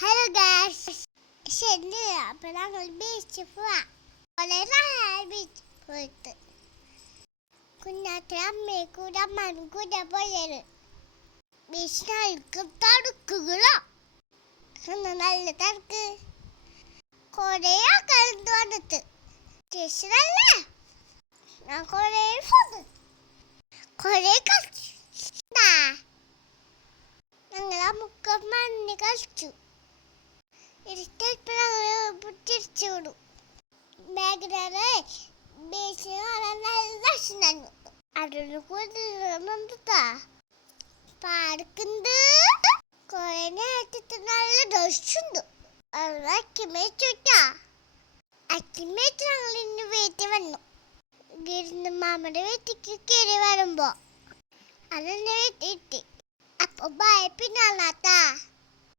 Hello guys, ശരി. അപ്പം ഞങ്ങൾ ബീച്ചിൽ പോവാം. വളരെ ബീച്ച് പോയിട്ട് കുഞ്ഞാറ്റ അമ്മയെ കൂടെ അമ്മാനും കൂടെ പോയത്. ബീച്ചിനാൾക്ക് തടുക്കുകളോ നല്ല തടുക്ക്. കുറേ ആൾക്കാരുണ്ട് വന്നിട്ട്. സ്റ്റേഷനല്ലേ, ഞാൻ കുറേ പോന്നു, കുറേ കളിച്ചു. ഞങ്ങൾ അമുക്ക് മണ്ണ് കളിച്ചു. തിരിച്ചു വിടും. മേഘനാണ് ബീച്ചിൽ കാണാൻ നല്ല രസമുണ്ടായിരുന്നു. അതൊരു കൂടുതലുണ്ടാ പാർക്കുണ്ട്. കുറെ നേരത്തെ നല്ല രസമുണ്ട്. അക്കിമേച്ചാ അക്കിമേച്ച് ഞങ്ങൾ ഇന്ന് വീട്ടിൽ വന്നു. ഗിരിന്റെ മാമയുടെ വീട്ടിലേക്ക് കയറി വരുമ്പോ അതെന്നെ വീട്ടിൽ. അപ്പൊ ഭയ പിന്നാളാട്ടാ.